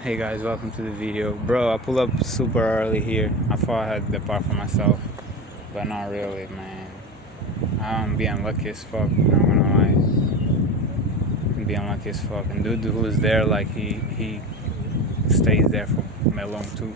Hey guys, welcome to the video. Bro, I pulled up super early here. I thought I had the park for myself, but not really, man. I'm being lucky as fuck, not gonna lie. I'm being lucky as fuck. And dude who was there, like, he stays there for long too.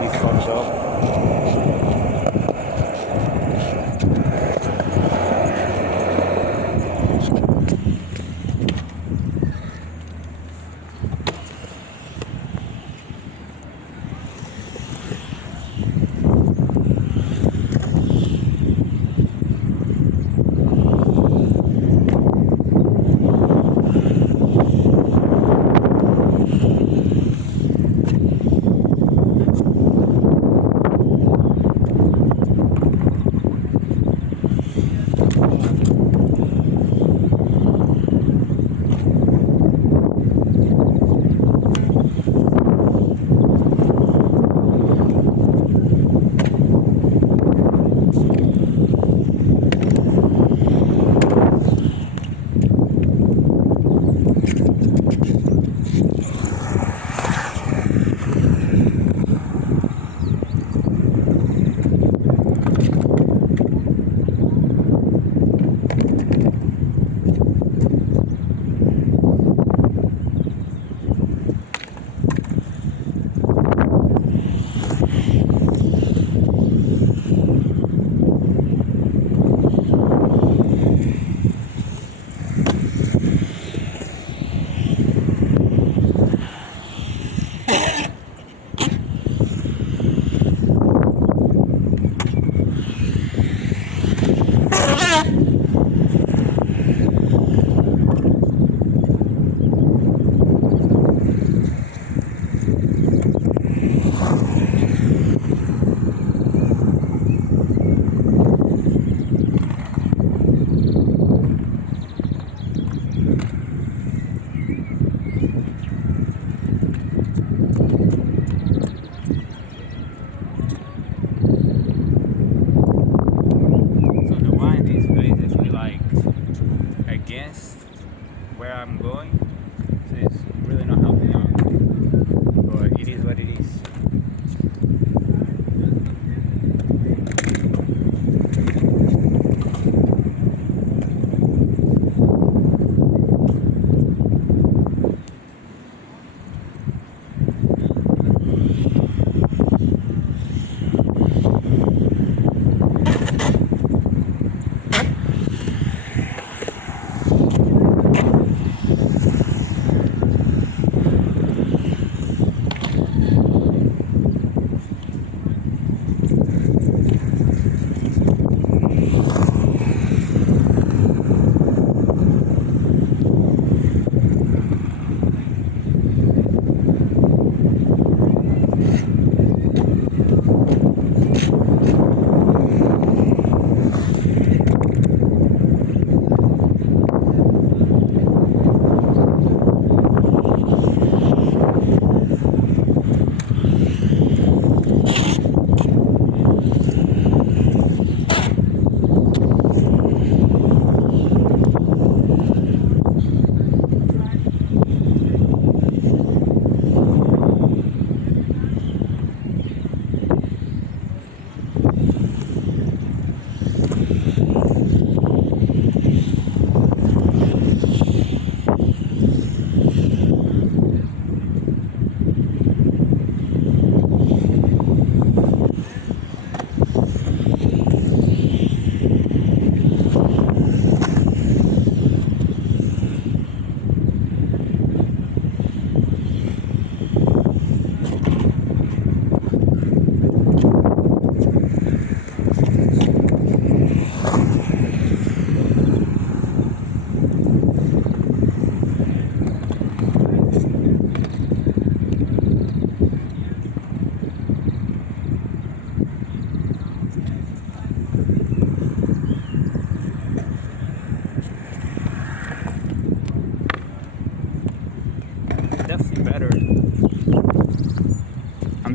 He fucked up.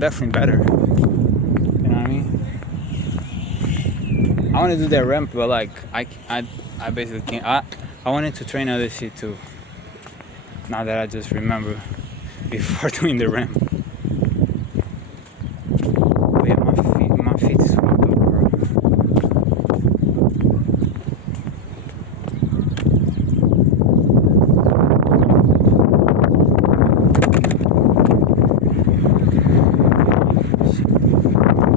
definitely better. You know what I mean? I want to do that ramp, but like I basically can't. I wanted to train other shit too. Now that I just remember before doing the ramp. But yeah, my feet is fucked up, bro.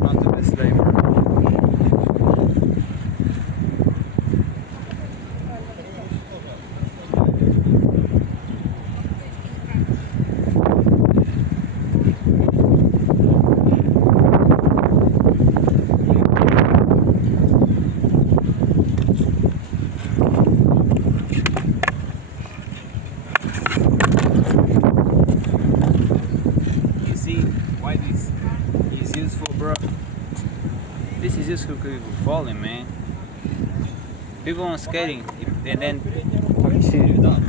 Not the best day, bro. You see why this is useful, bro? This is useful because you're falling, man. People on skating, and then shit, you're done.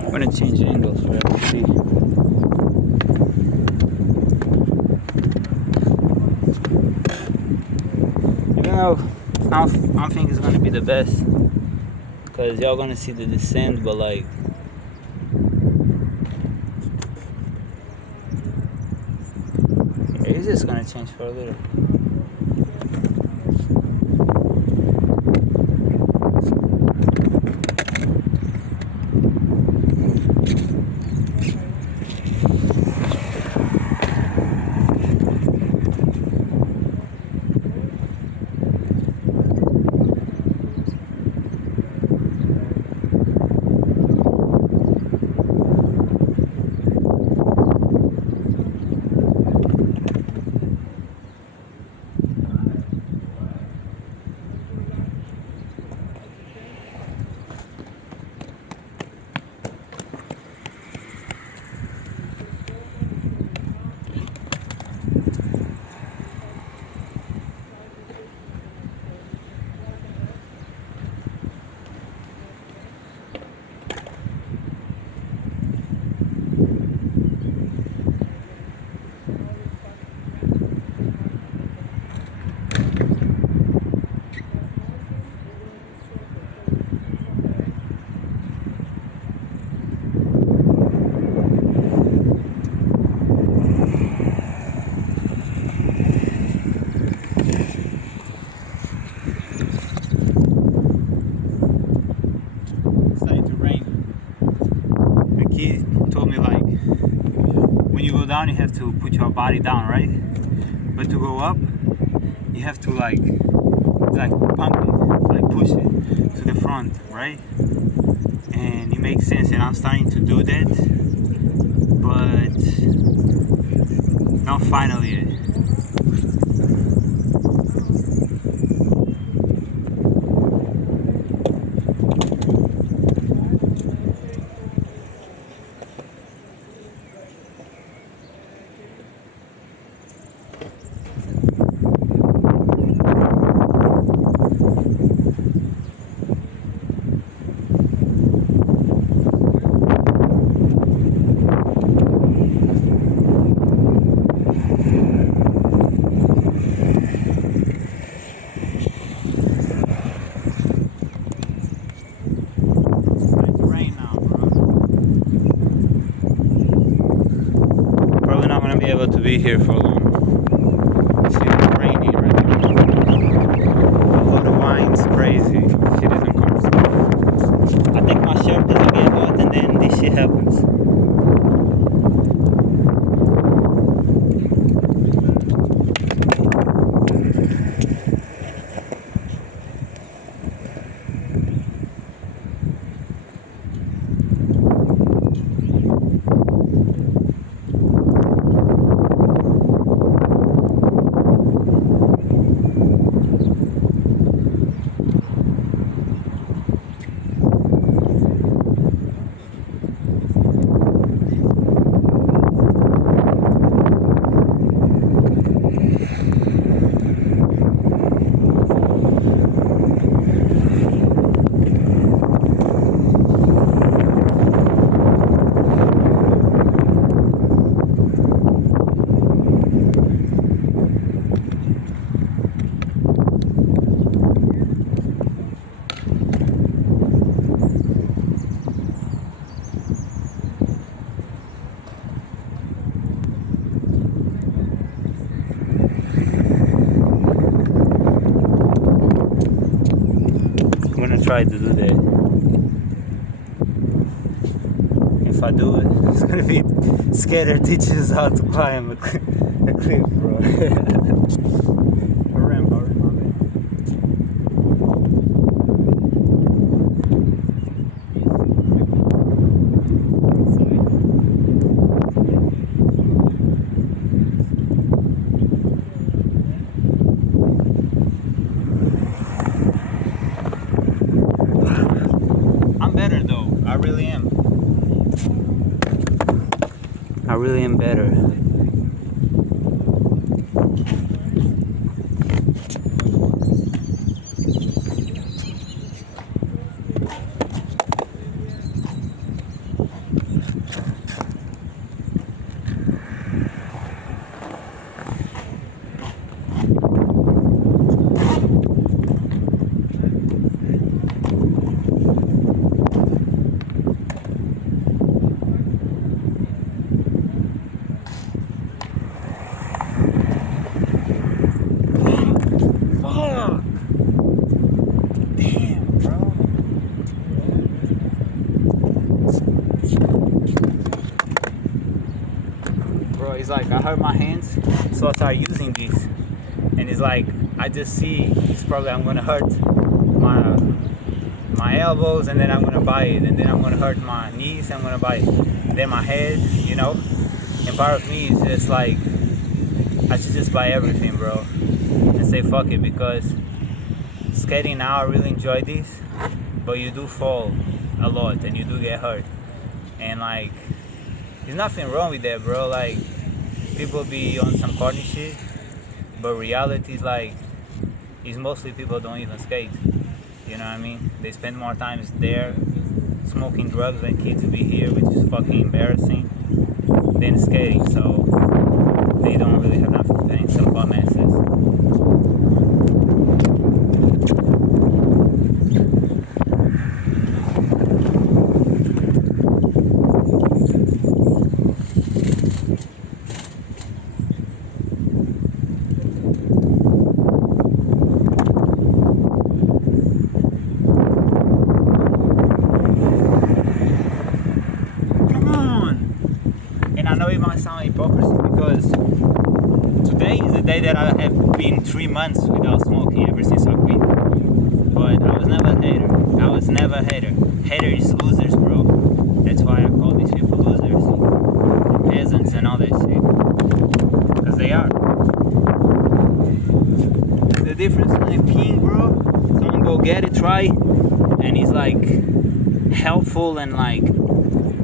I'm gonna change angles for you to see. Even though I don't think it's gonna be the best, cause y'all gonna see the descent, but like, yeah, it's just gonna change for a little. Told me like when you go down you have to put your body down, right? But to go up you have to like pump it, like push it to the front, right? And it makes sense, and I'm starting to do that, but not finally yet. Be able to be here for long. It's raining right now. Although the wine's crazy, shit is uncomfortable. I think my shirt doesn't get hot and then this shit happens. try to do that. If I do it, it's gonna be Skater teaches how to climb a cliff, bro. Hurry, my man. I'm better though. I really am. I really am better. Fuck! Damn, bro. Bro, it's like I hurt my hands, so I started using these. And it's like I just see it's probably I'm gonna hurt my elbows, and then I'm gonna buy it, and then I'm gonna hurt my knees, I'm gonna buy it, and then my head, you know. And part of me is just like I should just buy everything, bro, and say fuck it, because skating now I really enjoy this, but you do fall a lot and you do get hurt, and like there's nothing wrong with that, bro. Like people be on some corny shit, but reality is like is mostly people don't even skate. You know what I mean? They spend more time there smoking drugs than kids be here, which is fucking embarrassing, than skating. So they don't really have nothing and some bum asses. I know it might sound hypocrisy because today is the day that I have been 3 months without smoking ever since I quit. But I was never a hater. I was never a hater. Hater is losers, bro. That's why I call these people losers. Peasants and all that shit. Because they are. The difference in peeing, bro, someone go get it, try, and it's like helpful and like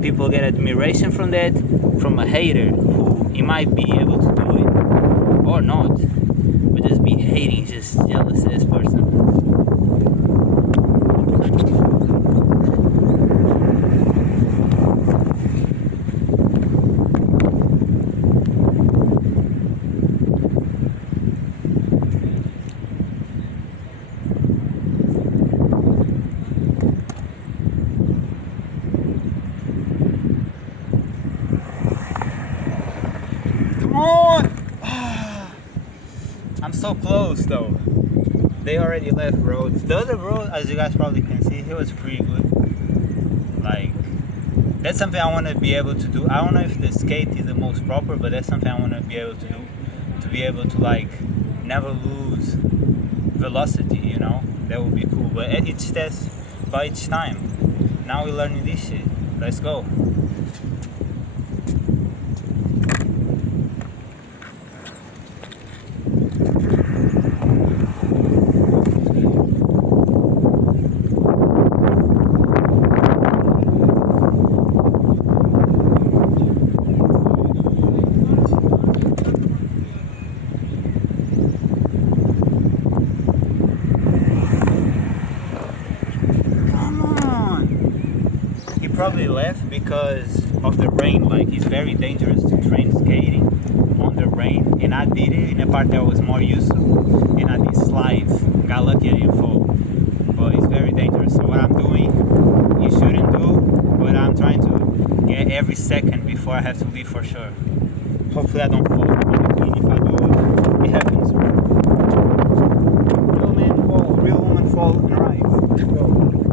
people get admiration from that. From a hater who he might be able to do it or not, but just be hating, just jealous ass person. Come on! I'm so close though. They already left, bro. The other bro, as you guys probably can see, he was pretty good. Like, that's something I want to be able to do. I don't know if the skate is the most proper, but that's something I want to be able to do. To be able to like never lose velocity, you know? That would be cool. But at each test, by each time. Now we're learning this shit. Let's go. Probably left because of the rain. Like, it's very dangerous to train skating on the rain, and I did it in a part that I was more used to, and I did slides. Got lucky I didn't fall, but it's very dangerous. So what I'm doing, you shouldn't do, but I'm trying to get every second before I have to leave for sure. Hopefully I don't fall. And if I do, it happens. Real men fall, real women fall, and rise. Let's go.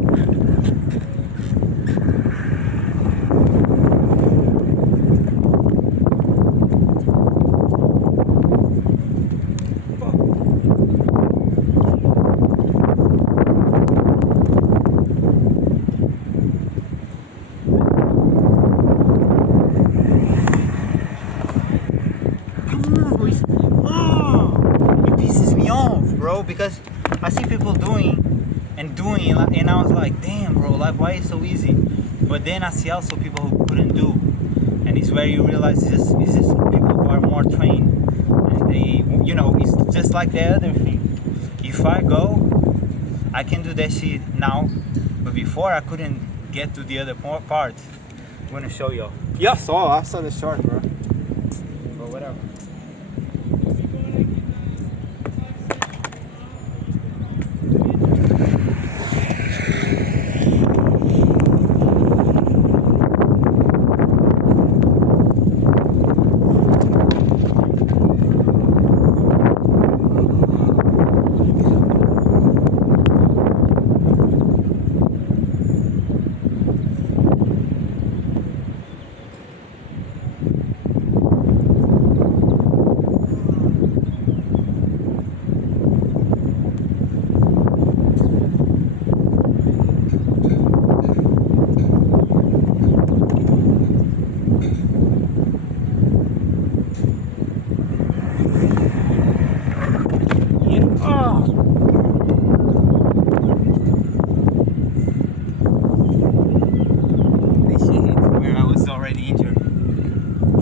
Come on, bro. It pisses me off, bro, because I see people doing, and I was like, damn, bro, like, why is it so easy? But then I see also people who couldn't do, and it's where you realize it's just people who are more trained, and they, it's just like the other thing. If I go, I can do that shit now, but before I couldn't get to the other part. I'm gonna show y'all. Yeah, I saw the short, bro. But whatever.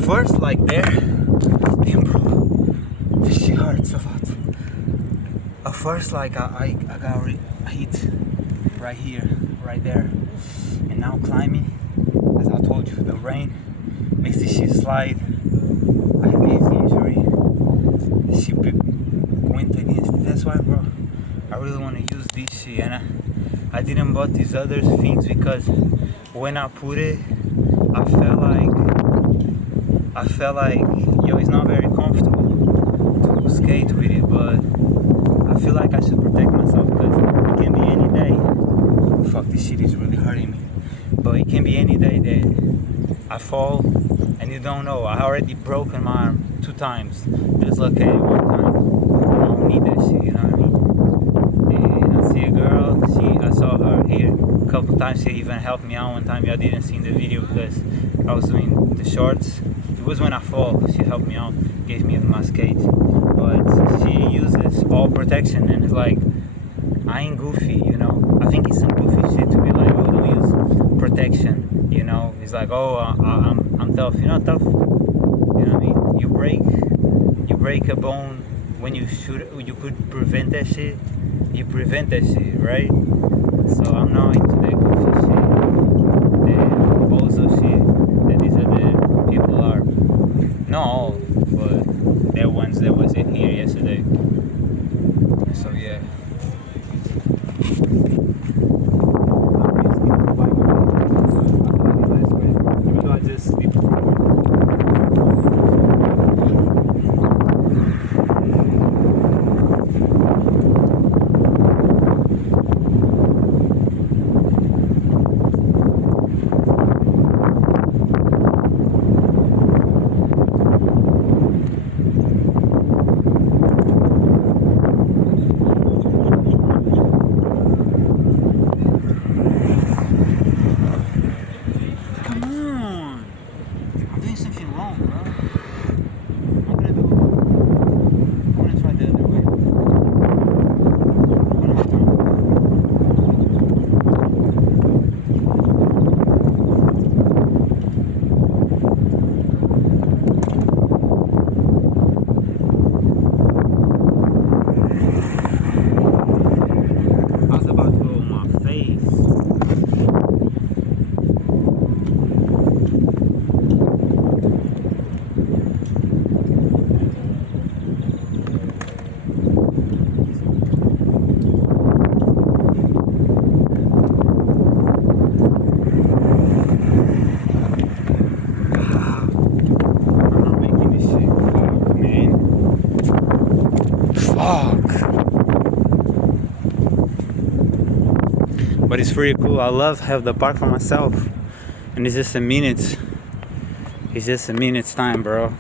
First, like there, damn, bro, this shit hurts a lot. At first, like I got hit right here, right there, and now climbing. As I told you, the rain makes this shit slide. I had this injury. This shit went against it. That's why, bro, I really want to use this shit, and I didn't bought these other things because when I put it, I felt like, yo, it's not very comfortable to skate with it, but I feel like I should protect myself because it can be any day. Fuck, this shit is really hurting me. But it can be any day that I fall and you don't know. I already broken my arm 2 times. Just lucky one time. I don't need that shit, you know what I mean? And I see a girl, I saw her here a couple times. She even helped me out one time. Y'all didn't see in the video because I was doing the shorts. It was when I fall, she helped me out, gave me my skate, but she uses all protection, and it's like, I ain't goofy, I think it's some goofy shit to be like, oh, don't use protection, it's like, oh, I'm tough. You're not tough, you know what I mean? You break a bone when you could prevent that shit, you prevent that shit, right? So I'm not into that goofy shit, that bozo shit that these other people are. Not all, but there ones that was in here yesterday. So yeah. Even though I just sleep but it's pretty cool. I love have the park for myself, and it's just a minute's time, bro.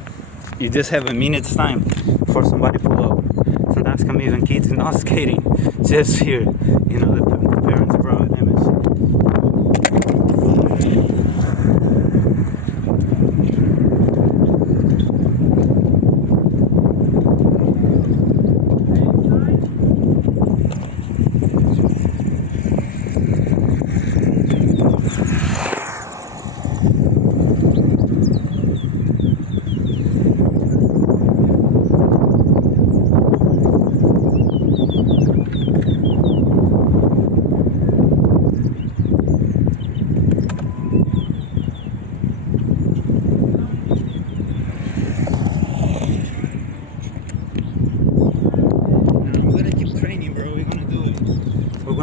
You just have a minute's time before somebody pull up. Sometimes come even kids not skating, just here, the parents brought them and shit.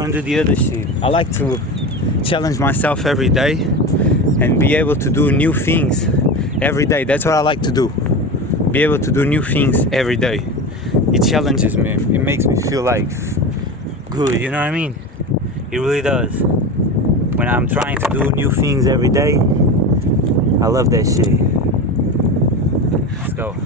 and do the other shit. I like to challenge myself every day and be able to do new things every day. That's what I like to do. Be able to do new things every day. It challenges me. It makes me feel like good, you know what I mean? It really does. When I'm trying to do new things every day, I love that shit. Let's go.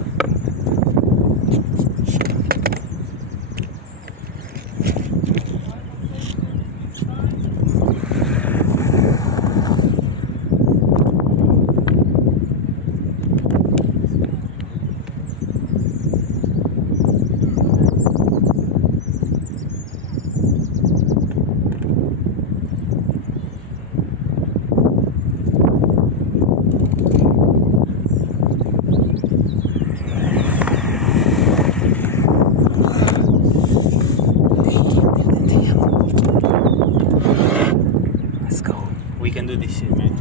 We can do this shit, man.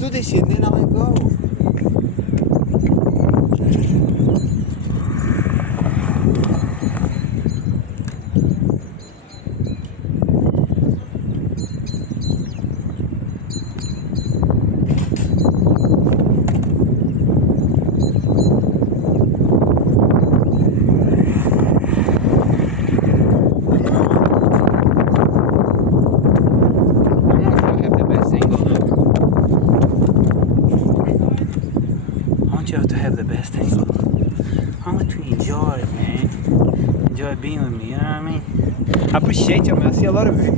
Do this shit, then I let go. To have the best angle. I want to enjoy it, man. Enjoy being with me, you know what I mean? I appreciate you, man. I see a lot of you.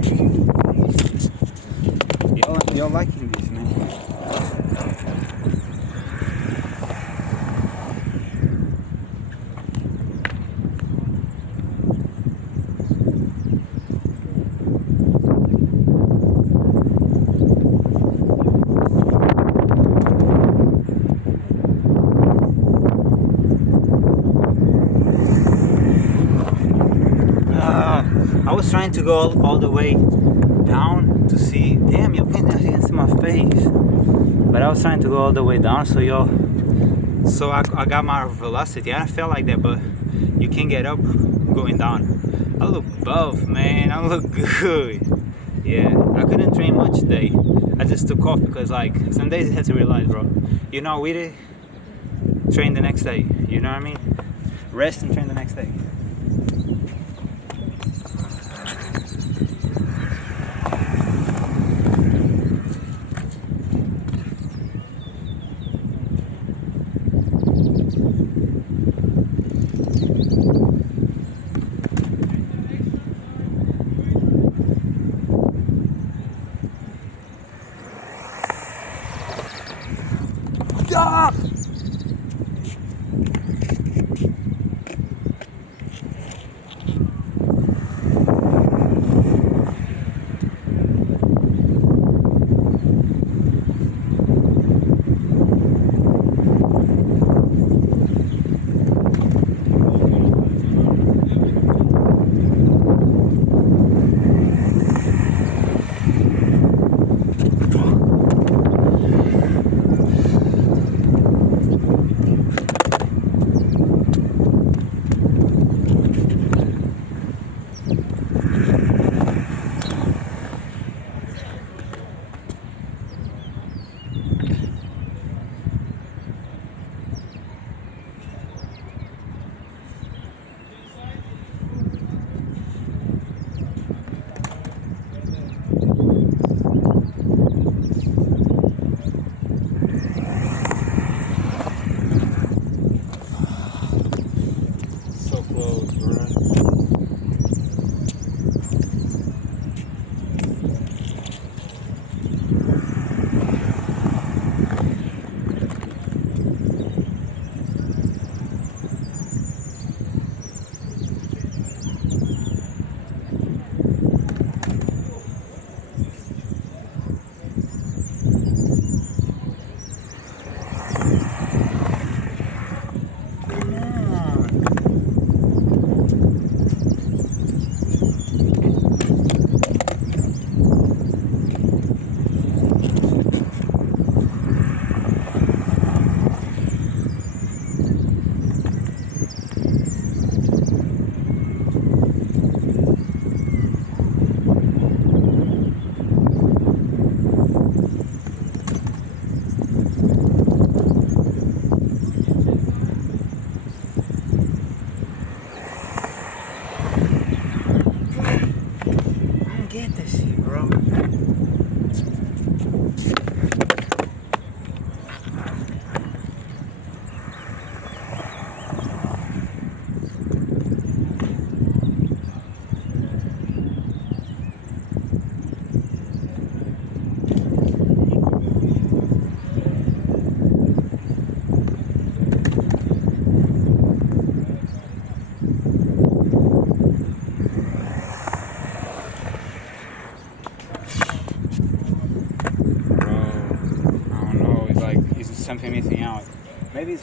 Y'all liking this, man. I was trying to go all the way down to see. Damn, you can't see my face. But I was trying to go all the way down, so I got my velocity. I felt like that, but you can't get up going down. I look buff, man. I look good. Yeah, I couldn't train much today. I just took off because, like, some days you have to realize, bro, you're not with it. Train the next day. You know what I mean? Rest and train the next day. Stop!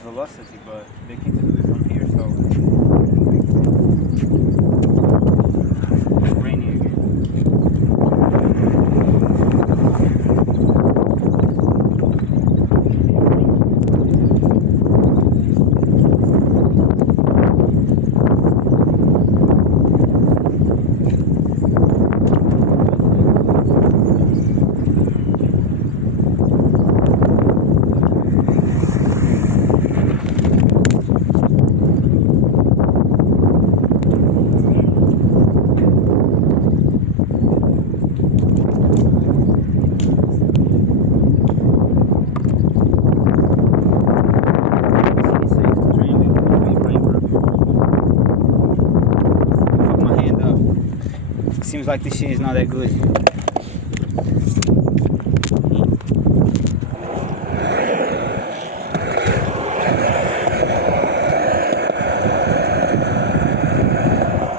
velocity, but they can do it from here, so it's raining again. Seems like this shit is not that good.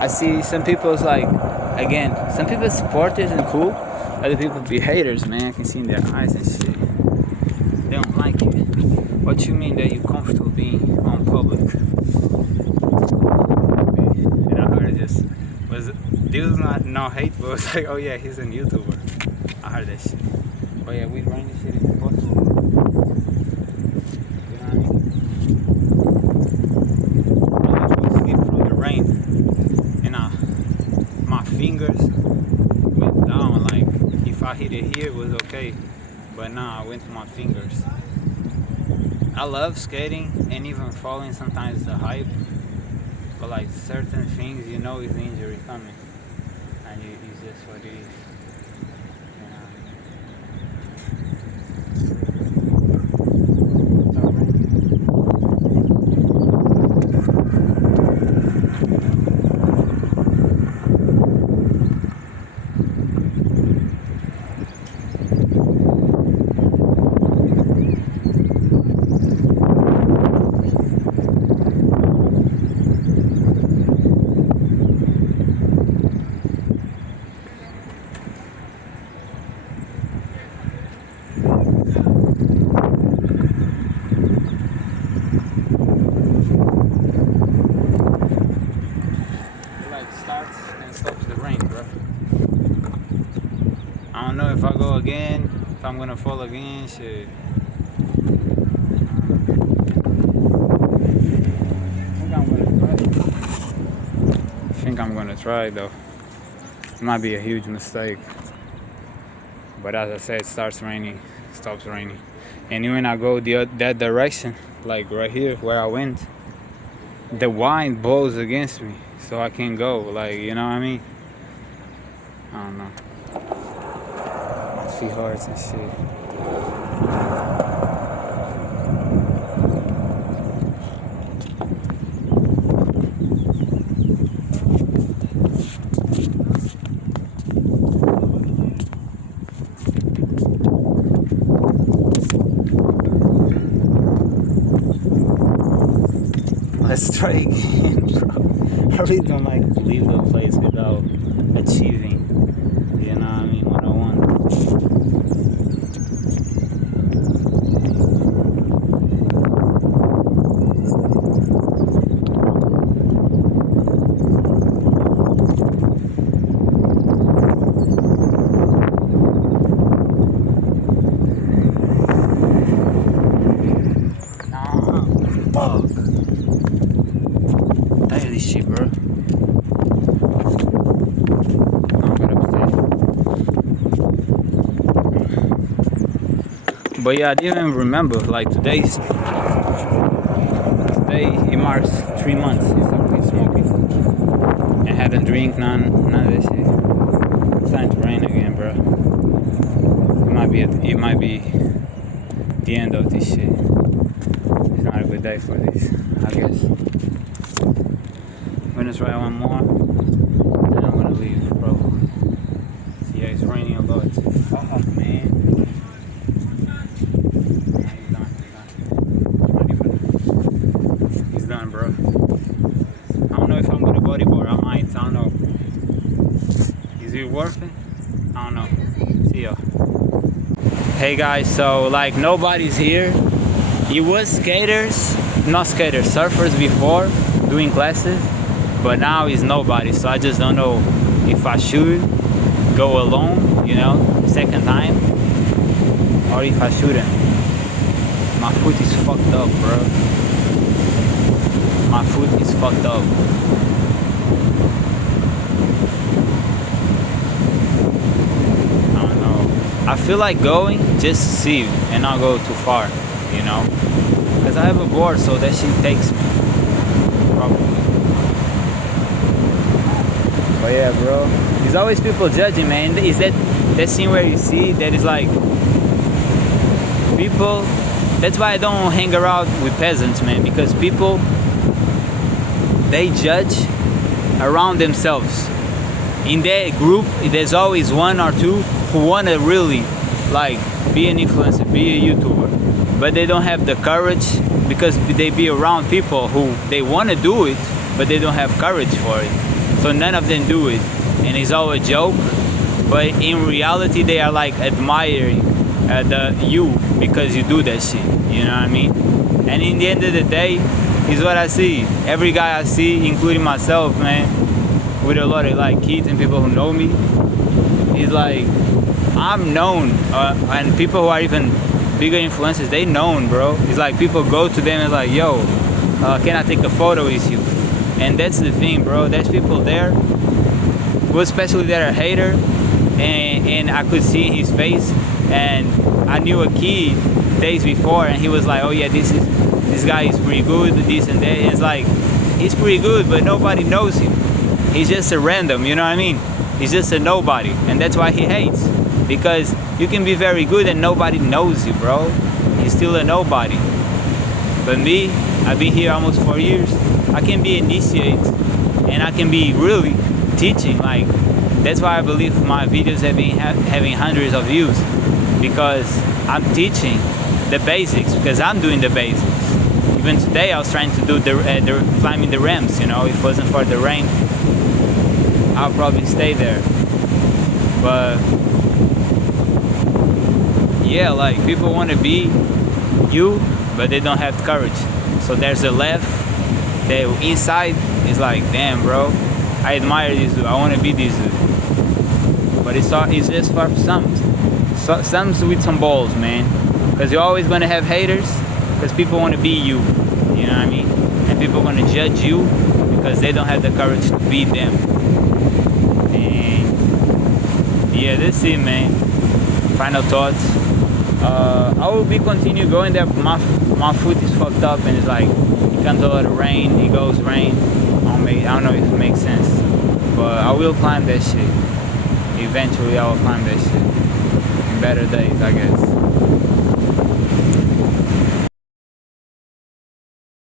I see some people's like, again, some people support it and cool. Other people be haters, man. I can see in their eyes and shit. They don't like it. What you mean that you comfortable being on public? And I heard it just was dudes not no hate, but it's like, oh yeah, he's a YouTuber. I heard that shit. But yeah, we run this shit if possible. You know what I mean? I literally sleep through the rain, and my fingers went down. Like if I hit it here, it was okay, but nah, I went to my fingers. I love skating and even falling. Sometimes the hype, but like certain things, you know, is the injury coming. And it's just what it is. I don't know if I go again, if I'm gonna fall again, shit. I think I'm gonna try though. It might be a huge mistake. But as I said, it starts raining, stops raining. And when I go that direction, like right here where I went, the wind blows against me, so I can't go. Like, you know what I mean? I don't know. My feet hurts and shit. Let's try again, bro. I really don't like to leave the place without achieving, you know what I mean, what I want. Fuck. Tired of this shit, bro. But yeah, I didn't even remember. Like today it marks 3 months since I've been smoking. I hadn't drank none of this shit. It's starting to rain again, bro. It might be the end of this shit. It's not a good day for this, I guess. I'm gonna try one more, then I'm gonna leave probably. So yeah, it's raining a lot. Fuck, man. He's done, bro. I don't know if I'm gonna bodyboard. I might. I don't know. Is it worth it? I don't know. See ya. Hey guys, so like nobody's here. It was skaters, not skaters, surfers before doing classes, but now is nobody. So I just don't know if I should go alone, you know, second time, or if I shouldn't. My foot is fucked up, bro. My foot is fucked up. I don't know. I feel like going just to see and not go too far, you know? Because I have a board, so that shit takes me. Probably. But yeah, bro. There's always people judging, man. Is that scene where you see that is like people? That's why I don't hang around with peasants, man. Because people, they judge around themselves. In their group, there's always one or two who want to really like be an influencer, be a YouTuber, but they don't have the courage because they be around people who they want to do it, but they don't have courage for it. So none of them do it, and it's all a joke. But in reality, they are like admiring you because you do that shit. You know what I mean? And in the end of the day, is what I see. Every guy I see, including myself, man, with a lot of like kids and people who know me, is like I'm known, and people who are even bigger influencers, they known, bro. It's like people go to them and like, yo, can I take a photo with you? And that's the thing, bro. There's people there who especially they're a hater, and I could see his face, and I knew a kid days before, and he was like, oh yeah, this guy is pretty good, this and that. And it's like, he's pretty good, but nobody knows him. He's just a random, you know what I mean? He's just a nobody, and that's why he hates. Because you can be very good and nobody knows you, bro. You're still a nobody. But me, I've been here almost 4 years. I can be initiated, and I can be really teaching. Like, that's why I believe my videos have been having hundreds of views, because I'm teaching the basics, because I'm doing the basics. Even today, I was trying to do the climbing the ramps. You know, if it wasn't for the rain, I'll probably stay there. But yeah, like people want to be you, but they don't have courage. So there's a left that inside is like, damn, bro, I admire this dude. I want to be this dude. But it's just for some with some balls, man. Because you're always gonna have haters, because people want to be you. You know what I mean? And people are gonna judge you because they don't have the courage to be them. And yeah, that's it, man. Final thoughts. I will be continue going there. My foot is fucked up, and it's like it comes a lot of rain. It goes rain. I don't know if it makes sense, but I will climb that shit. Eventually, I will climb that shit in better days, I guess.